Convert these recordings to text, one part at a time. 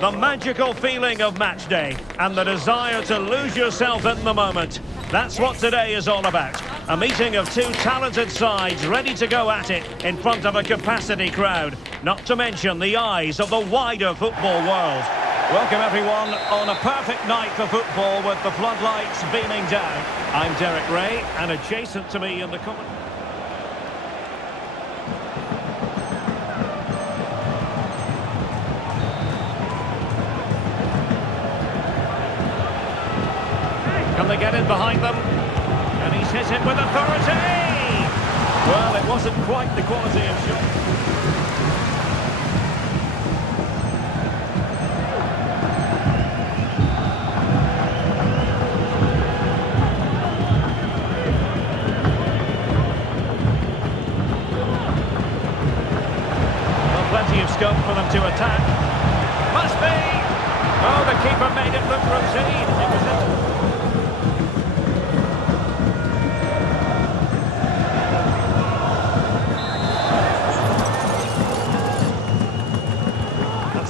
The magical feeling of match day and the desire to lose yourself in the moment. That's what today is all about. A meeting of two talented sides ready to go at it in front of a capacity crowd. Not to mention the eyes of the wider football world. Welcome everyone on a perfect night for football with the floodlights beaming down. I'm Derek Ray, and adjacent to me in the comment. Can they get in behind them? And he's hit it with authority! Well, it wasn't quite the quality of shot. Well, plenty of scope for them to attack. Must be! Oh, the keeper made it look routine. It was it.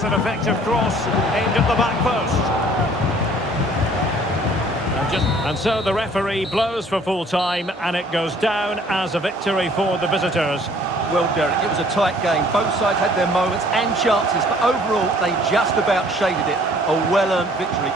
An effective cross aimed at the back post. And so the referee blows for full time, and it goes down as a victory for the visitors. Well, Derek, it was a tight game. Both sides had their moments and chances, but overall they just about shaded it. A well-earned victory.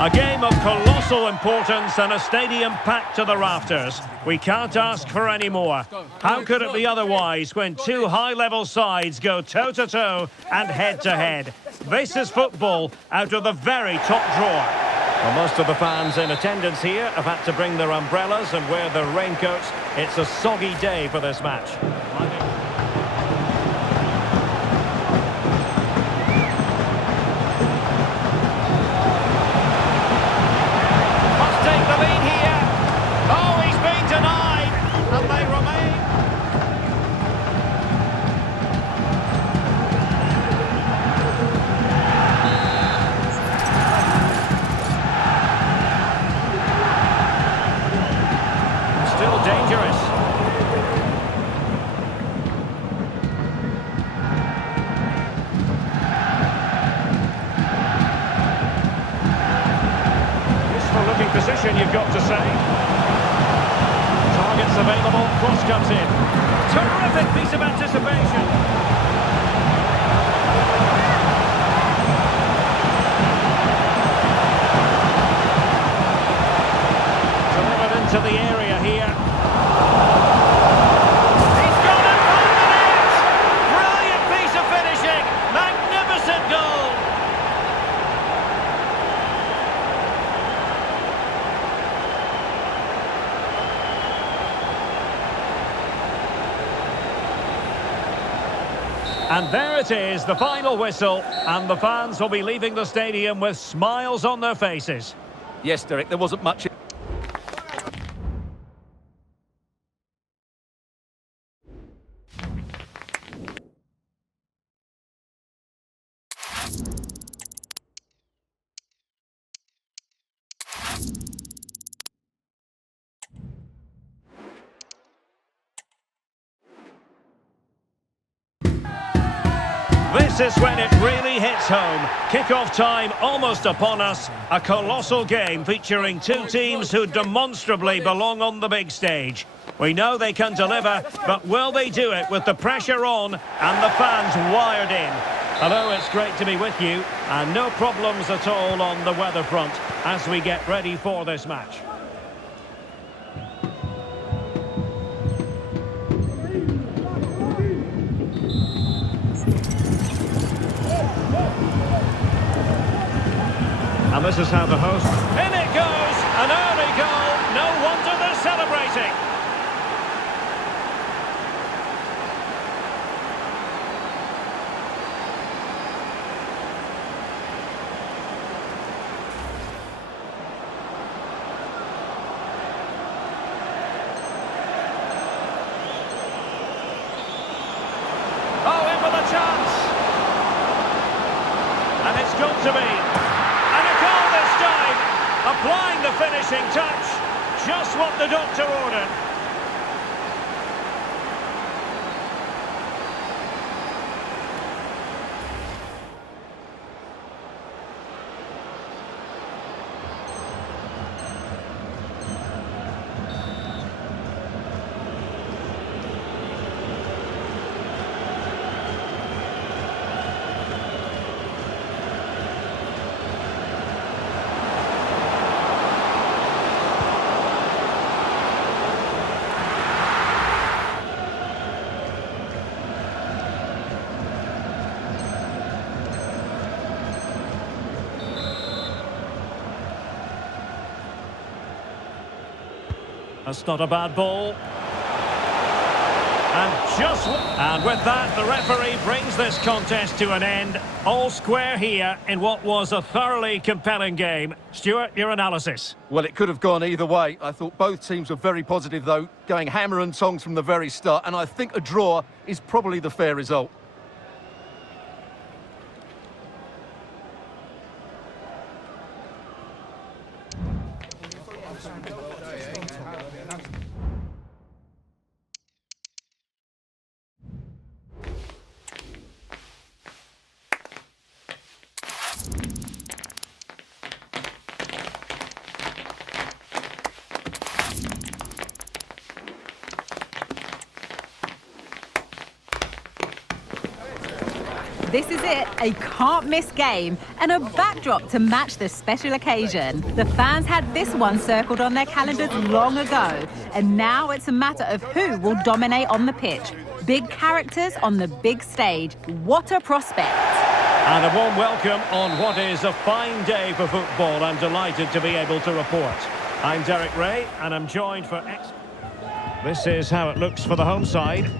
A game of colossal importance and a stadium packed to the rafters. We can't ask for any more. How could it be otherwise when two high-level sides go toe-to-toe and head-to-head? This is football out of the very top drawer. Well, most of the fans in attendance here have had to bring their umbrellas and wear their raincoats. It's a soggy day for this match. Dangerous. Useful looking position, you've got to say. Targets available, cross comes in. Terrific piece of anticipation. Delivered into the area here. And there it is, the final whistle, and the fans will be leaving the stadium with smiles on their faces. Yes, Derek, there wasn't much. This is when it really hits home. Kick-off time almost upon us. A colossal game featuring two teams who demonstrably belong on the big stage. We know they can deliver, but will they do it with the pressure on and the fans wired in? Hello, it's great to be with you, and no problems at all on the weather front as we get ready for this match. this is how the host... In it goes! An early goal! No wonder they're celebrating! Oh, in with a chance! And it's got to be. And a goal this time! Applying the finishing touch. Just what the doctor ordered. That's not a bad ball. And with that, the referee brings this contest to an end. All square here in what was a thoroughly compelling game. Stuart, your analysis? Well, it could have gone either way. I thought both teams were very positive, though, going hammer and tongs from the very start. And I think a draw is probably the fair result. This is it, a can't-miss game and a backdrop to match the special occasion. The fans had this one circled on their calendars long ago, and now it's a matter of who will dominate on the pitch. Big characters on the big stage. What a prospect. And a warm welcome on what is a fine day for football. I'm delighted to be able to report. I'm Derek Ray, and I'm joined for... This is how it looks for the home side.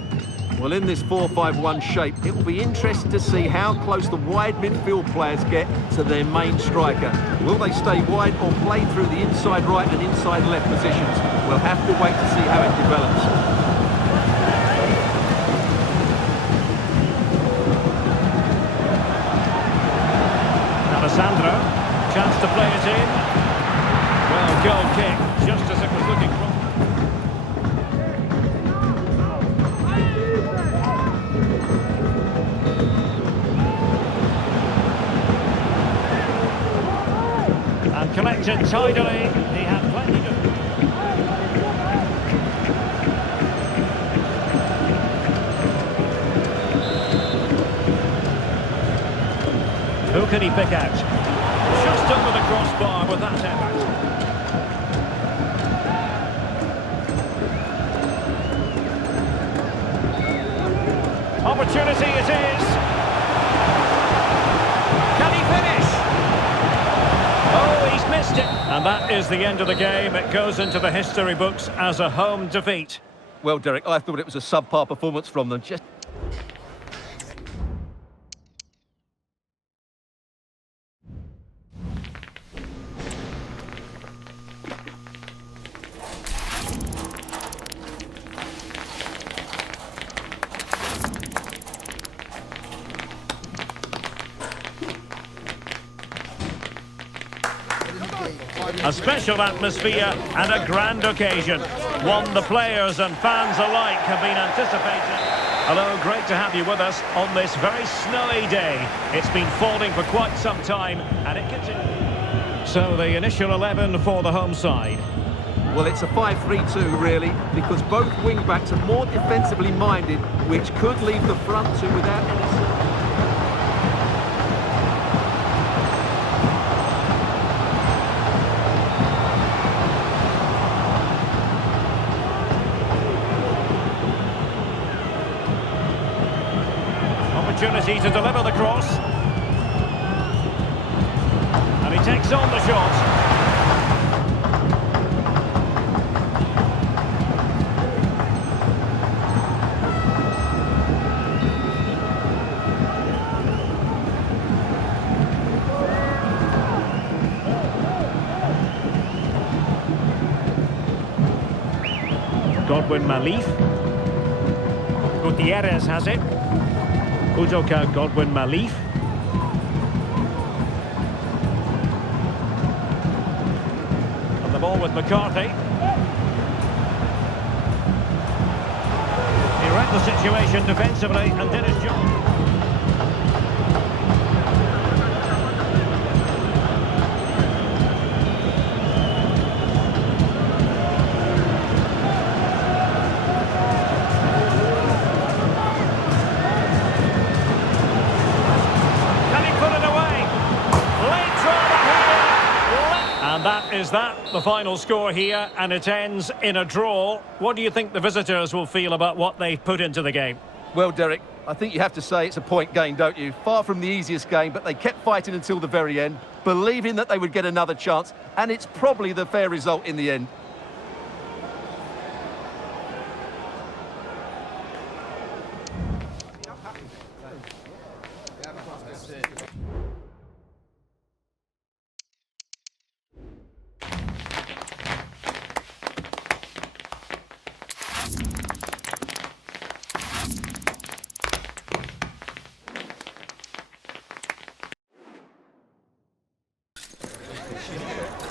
Well, in this 4-5-1 shape, it will be interesting to see how close the wide midfield players get to their main striker. Will they stay wide or play through the inside right and inside left positions? We'll have to wait to see how it develops. Alessandro, chance to play it in. Well, goal kick, just as it was looking wrong. And collected tidily. He had plenty to... Who can he pick out? Just over the crossbar with that effort. Opportunity it is. Can he finish? Oh, he's missed it. And that is the end of the game. It goes into the history books as a home defeat. Well, Derek, I thought it was a subpar performance from them. A special atmosphere and a grand occasion. One the players and fans alike have been anticipating. Hello, great to have you with us on this very snowy day. It's been falling for quite some time and it continues. So the initial 11 for the home side. Well, it's a 5-3-2 really, because both wing-backs are more defensively minded, which could leave the front two without any... Opportunity to deliver the cross. And he takes on the shot. Godwin Malif. Gutierrez has it. Udoka Godwin Malif. And the ball with McCarthy. He read the situation defensively and did his job. And that is the final score here, and it ends in a draw. What do you think the visitors will feel about what they've put into the game? Well, Derek, I think you have to say it's a point game, don't you? Far from the easiest game, but they kept fighting until the very end, believing that they would get another chance, and it's probably the fair result in the end.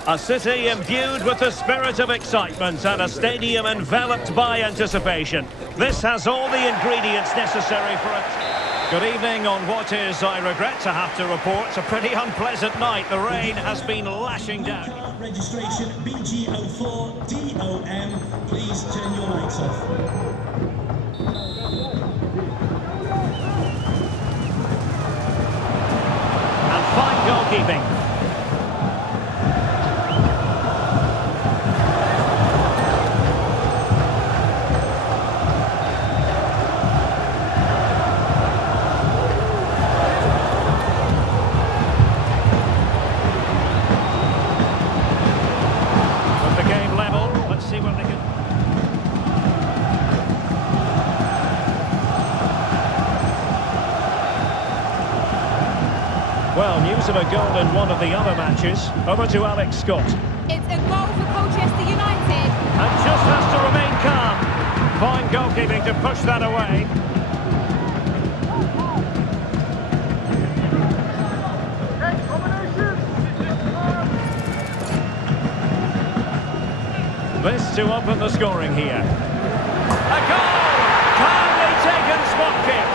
A city imbued with the spirit of excitement and a stadium enveloped by anticipation. This has all the ingredients necessary for it. Good evening on what is, I regret to have to report, a pretty unpleasant night. The rain has been lashing down. Registration BG04DOM. Please turn your lights off. And fine goalkeeping. Well, news of a goal in one of the other matches. Over to Alex Scott. It's a goal for Colchester United. And just has to remain calm. Fine goalkeeping to push that away. This to open the scoring here. A goal! Calmly taken spot kick.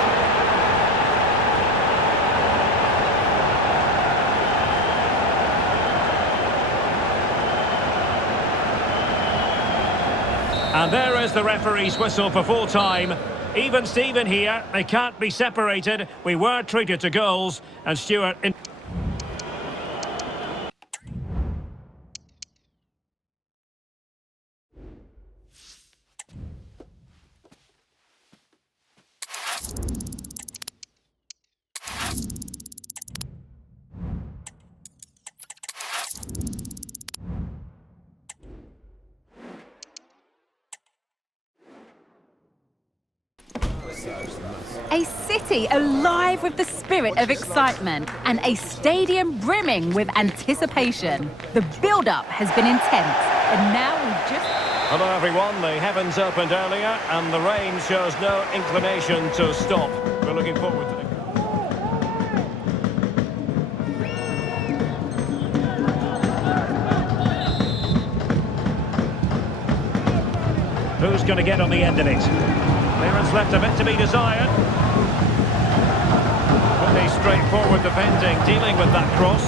And there is the referee's whistle for full time. Even Steven here, they can't be separated. We were treated to goals, and Stewart... A city alive with the spirit of excitement and a stadium brimming with anticipation. The build-up has been intense, and now we've just... Hello everyone, the heavens opened earlier and the rain shows no inclination to stop. We're looking forward to it. Who's going to get on the end of it? Clearance left a bit to be desired. Pretty straightforward defending, dealing with that cross.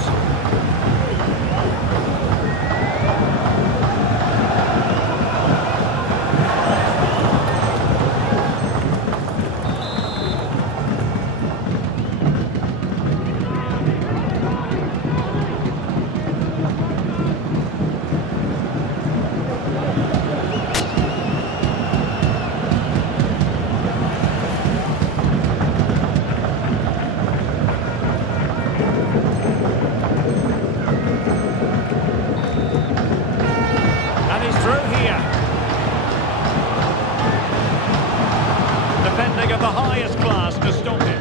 something of the highest class to stop him.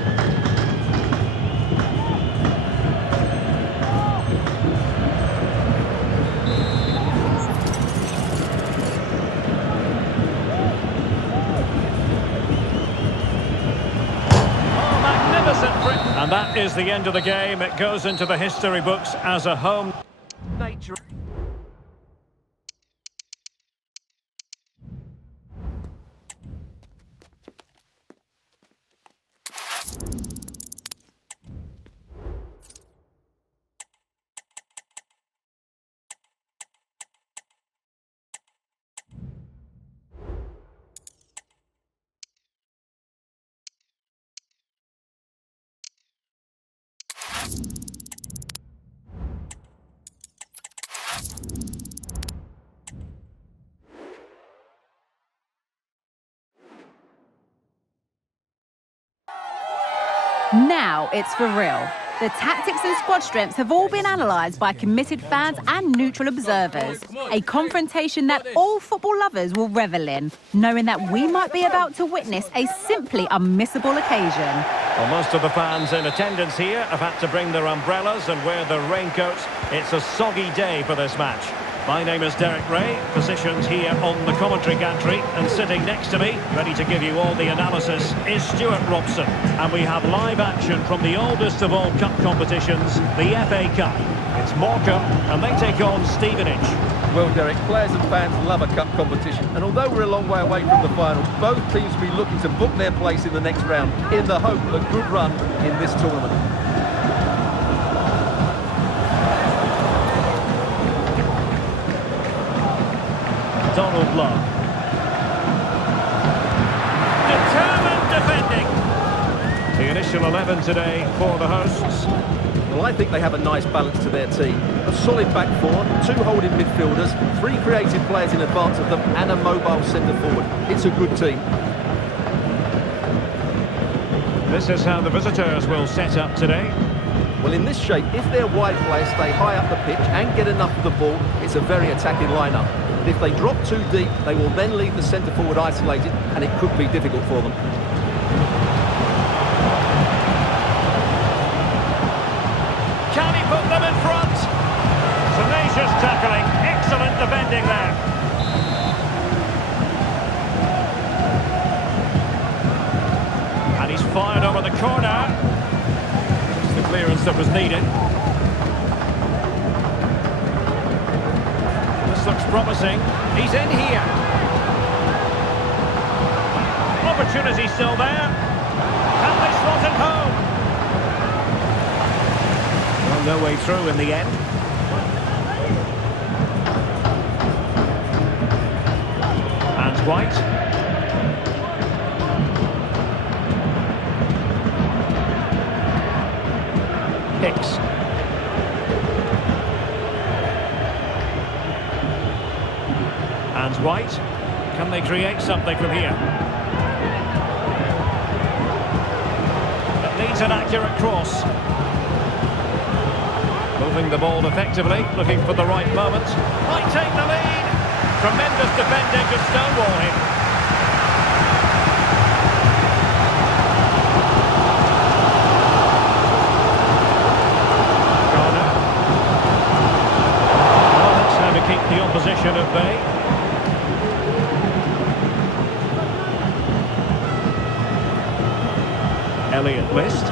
Oh, magnificent free. And that is the end of the game. It goes into the history books as a home. Nature. Now it's for real. The tactics and squad strengths have all been analysed by committed fans and neutral observers. A confrontation that all football lovers will revel in, knowing that we might be about to witness a simply unmissable occasion. Well, most of the fans in attendance here have had to bring their umbrellas and wear their raincoats. It's a soggy day for this match. My name is Derek Ray, positioned here on the commentary gantry, and sitting next to me, ready to give you all the analysis, is Stuart Robson. And we have live action from the oldest of all cup competitions, the FA Cup. It's Morecambe, and they take on Stevenage. Well, Derek, players and fans love a cup competition, and although we're a long way away from the final, both teams will be looking to book their place in the next round in the hope of a good run in this tournament. Donald Love. Determined defending. The initial 11 today for the hosts. Well, I think they have a nice balance to their team. A solid back four, two holding midfielders, three creative players in advance of them, and a mobile centre-forward. It's a good team. This is how the visitors will set up today. Well, in this shape, if their wide players stay high up the pitch and get enough of the ball, it's a very attacking lineup. But if they drop too deep, they will then leave the centre-forward isolated, and it could be difficult for them. Can he put them in front? Tenacious tackling, excellent defending there. And he's fired over the corner. It's the clearance that was needed. This looks promising. He's in here. Opportunity still there. Can they slot it home? Well, no way through in the end. And White. Hicks. And White. Can they create something from here? It needs an accurate cross. Moving the ball effectively, looking for the right moment. Might take the lead. Tremendous defending to stonewall him. Corner. Well, that's how to keep the opposition at bay. Elliott West.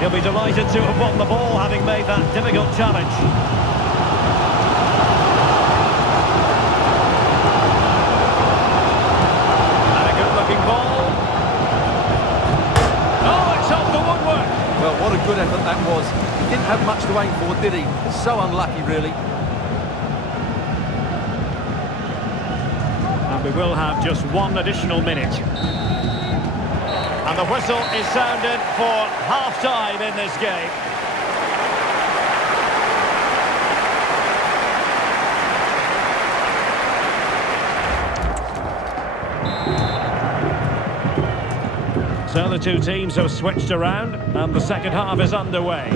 He'll be delighted to have won the ball, having made that difficult challenge. And a good-looking ball. Oh, it's off the woodwork. Well, what a good effort that was. He didn't have much to aim for, did he? So unlucky, really. And we will have just one additional minute. And the whistle is sounded for half-time in this game. So the two teams have switched around and the second half is underway.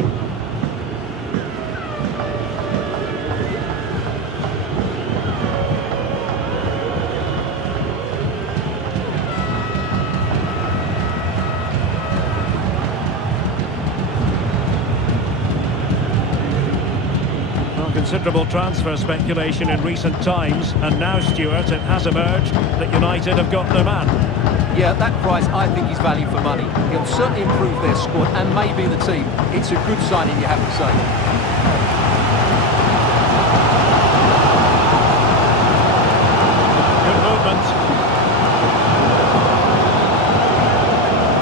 Considerable transfer speculation in recent times, and now, Stuart, it has emerged that United have got their man. Yeah, that price I think is value for money. He'll certainly improve their squad and maybe the team. It's a good signing, you have to say. Good movement.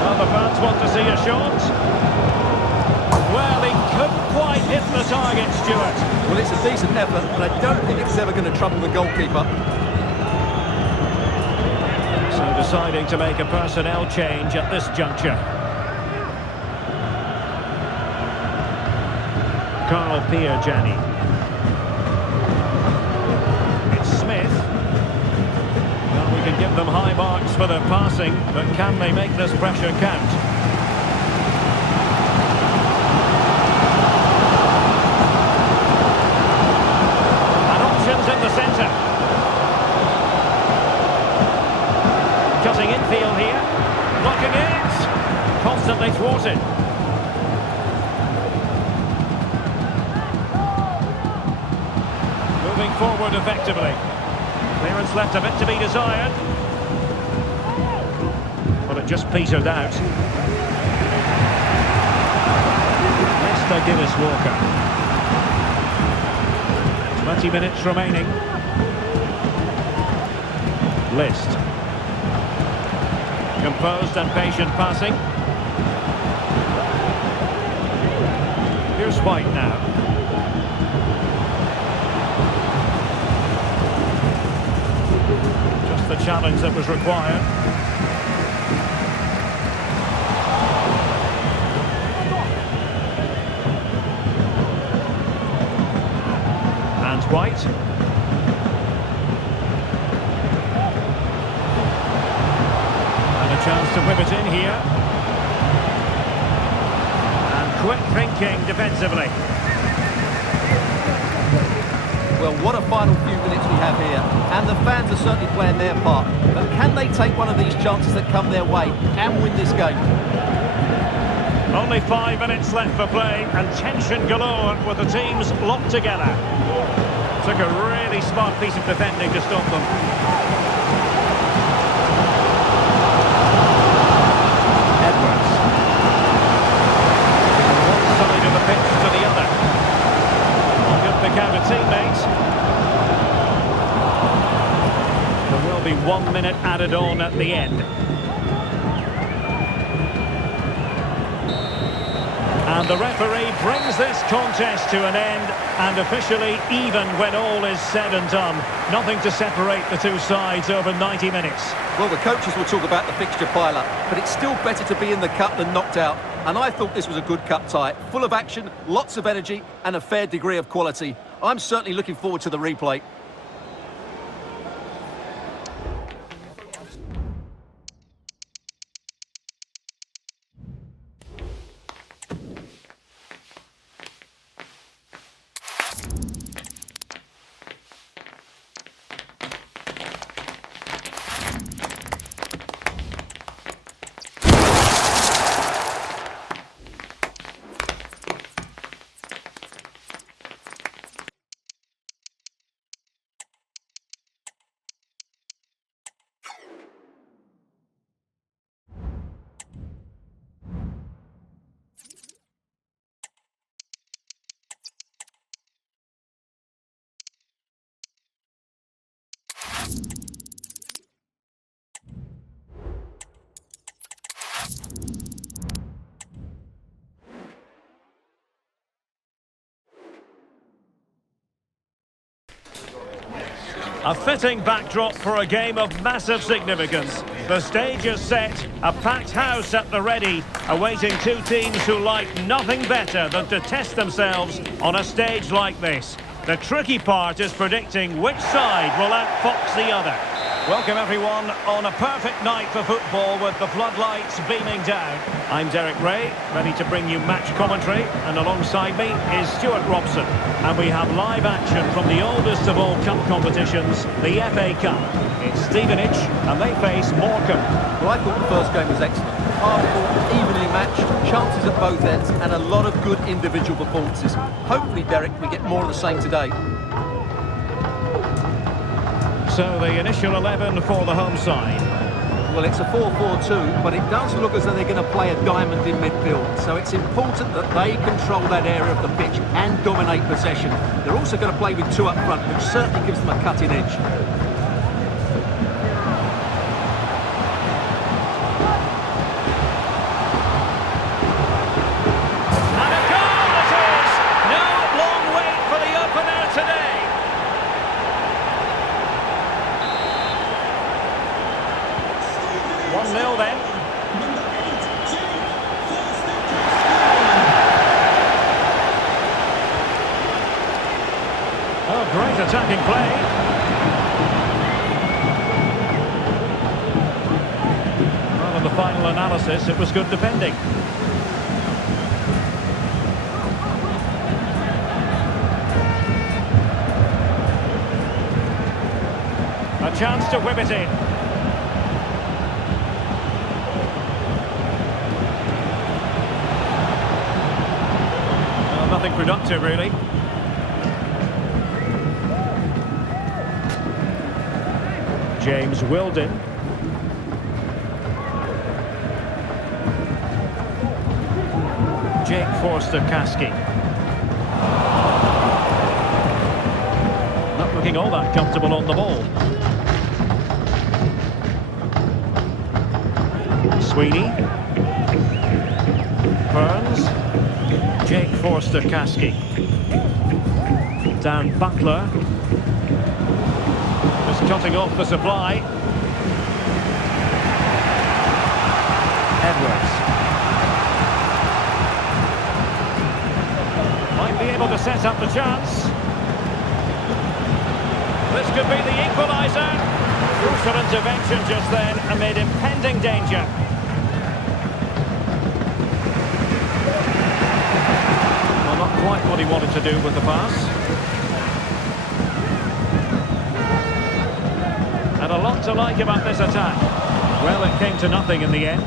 Well, the fans want to see a shot. Well, he couldn't quite hit the target, Stuart. Well, it's a decent effort, but I don't think it's ever going to trouble the goalkeeper. So deciding to make a personnel change at this juncture. Carl Piergianni. It's Smith. Well, we can give them high marks for their passing, but can they make this pressure count? In the centre. Cutting infield here. Blocking it. Constantly thwarted. Moving forward effectively. Clearance left a bit to be desired. But it just petered out. Mr. Gillis Walker. 20 minutes remaining. List. Composed and patient passing. Here's White now. Just the challenge that was required. White. And a chance to whip it in here. And quick thinking defensively. Well, what a final few minutes we have here. And the fans are certainly playing their part. But can they take one of these chances that come their way and win this game? Only 5 minutes left for play, and tension galore with the teams locked together. Took a really smart piece of defending to stop them. Edwards. From one side of the pitch to the other. Good pick out a teammate. There will be 1 minute added on at the end. And the referee brings this contest to an end, and officially even when all is said and done. Nothing to separate the two sides over 90 minutes. Well, the coaches will talk about the fixture pile-up, but it's still better to be in the cup than knocked out. And I thought this was a good cup tie. Full of action, lots of energy, and a fair degree of quality. I'm certainly looking forward to the replay. A fitting backdrop for a game of massive significance. The stage is set, a packed house at the ready, awaiting two teams who like nothing better than to test themselves on a stage like this. The tricky part is predicting which side will outfox the other. Welcome everyone on a perfect night for football with the floodlights beaming down. I'm Derek Ray, ready to bring you match commentary, and alongside me is Stuart Robson. And we have live action from the oldest of all cup competitions, the FA Cup. It's Stevenage and they face Morecambe. Well, I thought the first game was excellent. Hard-fought, evenly matched, chances at both ends, and a lot of good individual performances. Hopefully, Derek, we get more of the same today. So the initial 11 for the home side. Well, it's a 4-4-2, but it does look as though they're going to play a diamond in midfield. So it's important that they control that area of the pitch and dominate possession. They're also going to play with two up front, which certainly gives them a cutting edge. And a goal it is! No long wait for the opener today. 1-0 then. Oh, great attacking play. Well, in the final analysis, it was good defending. A chance to whip it in. Nothing productive, really. James Wilden. Jake Forster-Caskey. Not looking all that comfortable on the ball. Sweeney. Burns. Jake Forster-Caskey. Dan Butler. Just cutting off the supply. Edwards. Might be able to set up the chance. This could be the equaliser. Crucial intervention just then amid impending danger. Not quite what he wanted to do with the pass. And a lot to like about this attack. Well, it came to nothing in the end.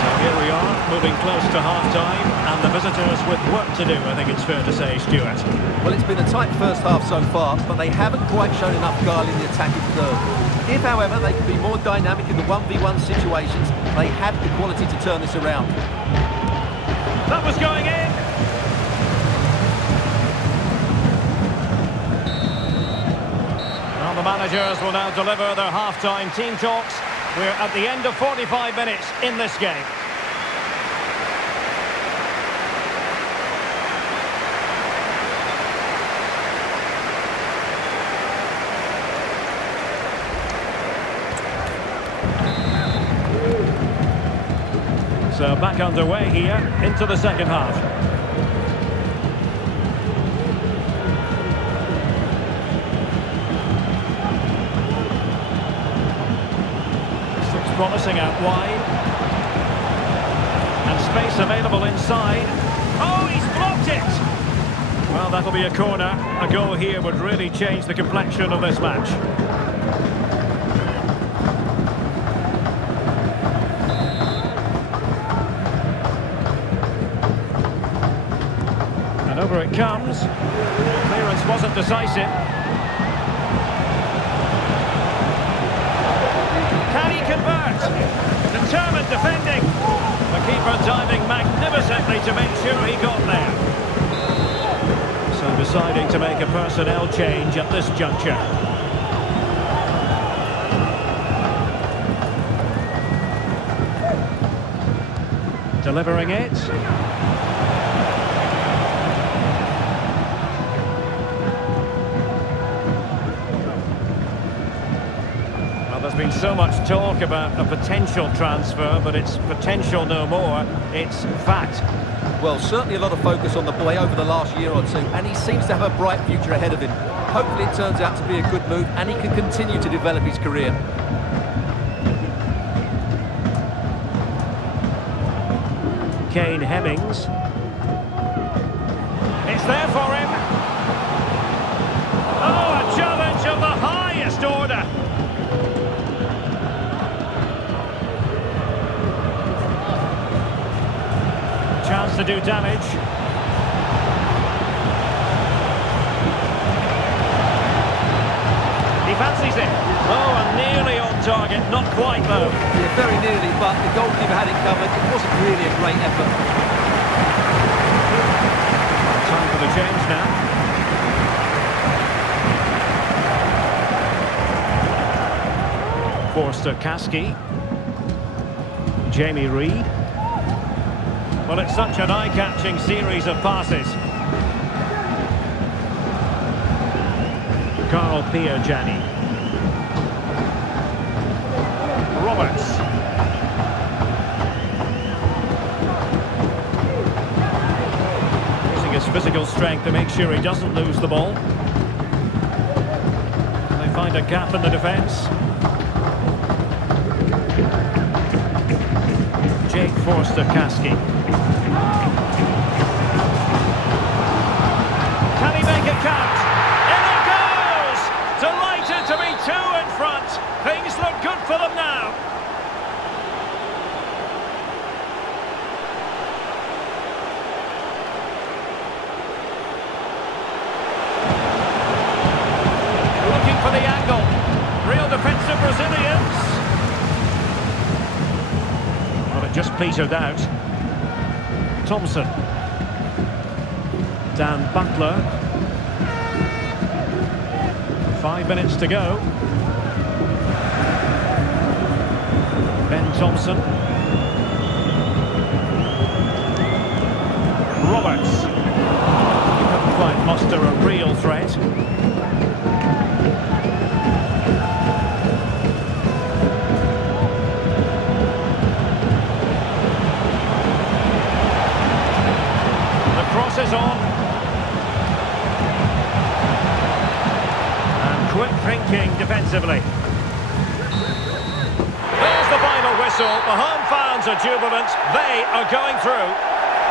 So here we are, moving close to half-time, and the visitors with work to do, I think it's fair to say, Stuart. Well, it's been a tight first half so far, but they haven't quite shown enough guile in the attacking third. If, however, they can be more dynamic in the 1v1 situations, they have the quality to turn this around. That was going in. Well, the managers will now deliver their half-time team talks. We're at the end of 45 minutes in this game. So back underway here into the second half. Looks promising out wide. And space available inside. Oh, he's blocked it! Well, that'll be a corner. A goal here would really change the complexion of this match. Over it comes. Clearance wasn't decisive. Can he convert? Determined defending. The keeper diving magnificently to make sure he got there. So deciding to make a personnel change at this juncture. Delivering it. There's been so much talk about a potential transfer, but it's potential no more. It's fact. Well, certainly a lot of focus on the boy over the last year or two, and he seems to have a bright future ahead of him. Hopefully it turns out to be a good move, and he can continue to develop his career. Kane Hemmings. It's there for him. Oh, a challenge of the highest order. Chance to do damage. He fancies it. Oh, and nearly on target, not quite though. Yeah, very nearly, but the goalkeeper had it covered. It wasn't really a great effort. Time for the change now. Forster Kasky. Jamie Reid. Well, it's such an eye-catching series of passes. Carl Piergianni. Roberts. Using his physical strength to make sure he doesn't lose the ball. They find a gap in the defence. Jake Forster Kasky. Can he make it count? In it goes! Delighted to be two in front. Things look good for them now. Looking for the angle. Real defensive Brazilians. Well, it just petered out. Thompson. Dan Butler. 5 minutes to go. Ben Thompson. Roberts. He couldn't quite muster a real threat. The cross is on. Quick thinking defensively. There's the final whistle. The home fans are jubilant. They are going through.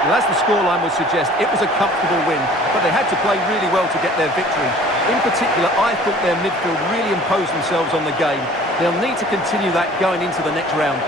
Well, as the scoreline would suggest, it was a comfortable win, but they had to play really well to get their victory. In particular, I thought their midfield really imposed themselves on the game. They'll need to continue that going into the next round.